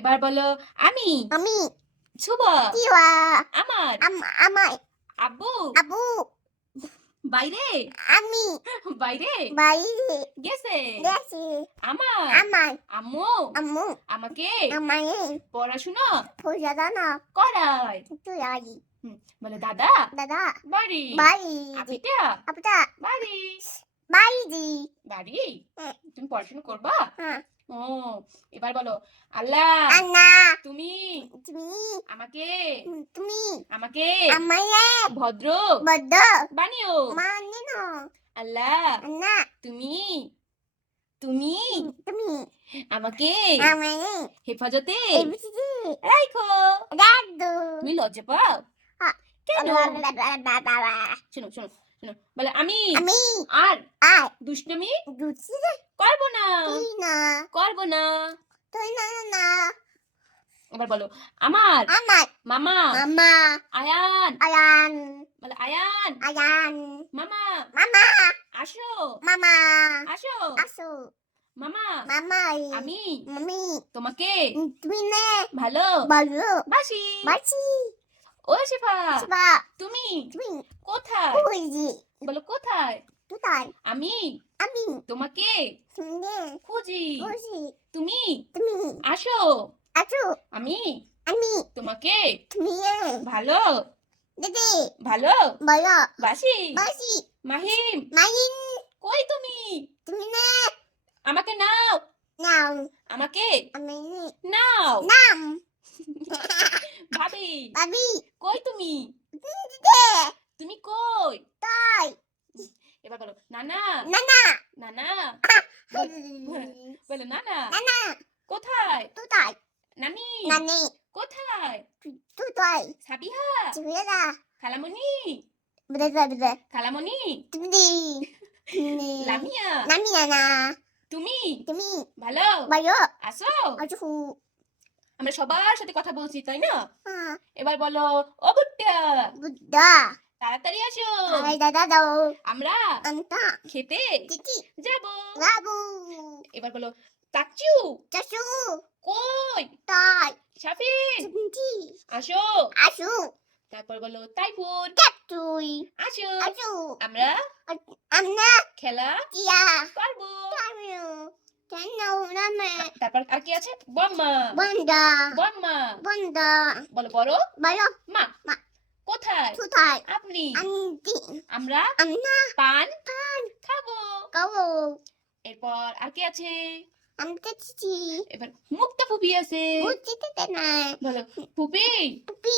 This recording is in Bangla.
এবার বলো আমি? আমি। শুভ? কিওয়া আমার? আম আমায়। আব্বু? আবু বাইরে? আমি। বাইরে? বাইরে। গেছে? গেছি। আমার? আমার আম্মু? আম্মু। আমাকে? আমায়। পড়াশোনা? পূজা দানা করায়? তুই আই বলে দাদা? দাদা। বাড়ি? বাড়ি। আপিটা? আপটা। বাড়ি? বাড়ি বাড়ি? হ্যাঁ। তুমি পড়াশোনা করবা? হ্যাঁ। ও এবার বলো। আল্লাহ তুমি? তুমি? আমাকে? তুমি? আমাকে? ভদ্র? বদ্ধ বানিও। আল্লাহ তুমি? তুমি? তুমি? আমাকে? হেফাজতে? রাখো দাদু তুমি লজ্জা পাও। কেন? শোনো শোনো শোনো বলে আমি? আমি? আর? দুষ্টমি? করব না। না? করব না। তুই না না এবার বলো আমার আমার। মামা মামা। আয়ান। আয়ান। বলে আয়ান। আয়ান। মামা। মামা। আসো। মামা। আসো। আসো। মামা। মামাই আমি। মামি। তোমাকে। তুমি নে। ভালো। বলো। বাসি। বাসি। ও শেফা। তুমি। তুমি। কোথায়? বলো কোথায়? তুই। আমি আমি তোমাকে তুমি নে খুঁজি। বুঝি তুমি তুমি আসো। আছো। আমি আমি তোমাকে তুমি ভালো দিদি। ভালো বলো। বাসি। বাসি। মাহিম। মাইন কই তুমি? তুমি নে। আমাকে নাও। নাও। আমাকে আমি নাও। নাম। ভাবি। বাবি কই তুমি দে তুমি কই তাই এবার বলো নানা নানা নানা বলো কোথায়? তুই তাই নানি নানি কোথায়? তুই তাই সাবিহা। খালামণি বলে খালামণি তুমি লামিয়া। তুমি? তুমি? ভালো? বলো আসো। আছো আমরা সবার সাথে কথা বলছি তাই না? হ্যাঁ। এবার বলো ও বুট্টা বুদ্ধা তাড়াতাড়ি আসো। আরে দাদা দাও। আমরা আন্তা খেতে দিদি যাব। বাবু। এবার বলো তাকচু চাচু। কই? তাই। শাফিন? তুমি আসো। আসু। তারপর বলো তাইফুন? তুই আসো। আসু। আমরা আমনা খেলা আমিও কেন নামে তারপর আর কি আছে? বম্মা। বন্দা। বম্মা। বন্দা। বলো বড় বলো। মা। মা। কোথায়? কোথায়? আপনি? আন্টি আমরা আমনা পান খাব। খাব। এরপর আর কি আছে? আমি চিচি এবার মুক্তা ফুপি আছে। বুঝতে না। বলো ফুপি? টুপি